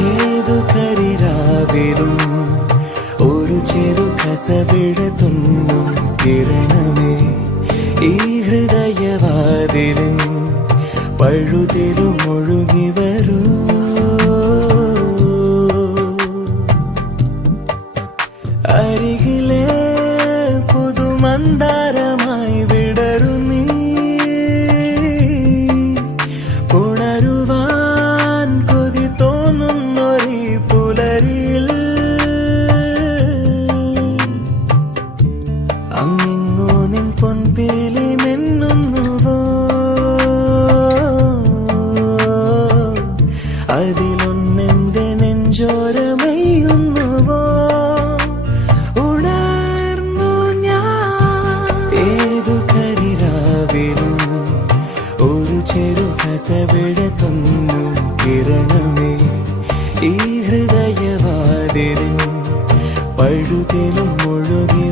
ഏതു കരിരാവിലും ഒരു ചെറു കസവിഴ തുന്നും കിരണമേ ഈ ഹൃദയവാതിലും പഴുതിലും ഒഴുകി വരൂ. അരികിലെ പുതുമന്ദാരമായി വിടരു നീ, ഉണരുവാൻ കൊതി തോന്നുന്നൊരീ പുലരിയിൽ. അങ്ങിങ്ങോ നിൻ പൊൻപേലി മിന്നുന്നുവോ, അതിലൊന്നെന്റെ നെഞ്ചോരമയുന്നുവോ. ഉണർന്നു ഞാൻ ഏതു കരിരാവിലും ഒരു ചെറു കസവിഴ തുന്നും കിരണമേ ഈ ഹൃദയവാതിലും പഴുതിലും ഒഴുകി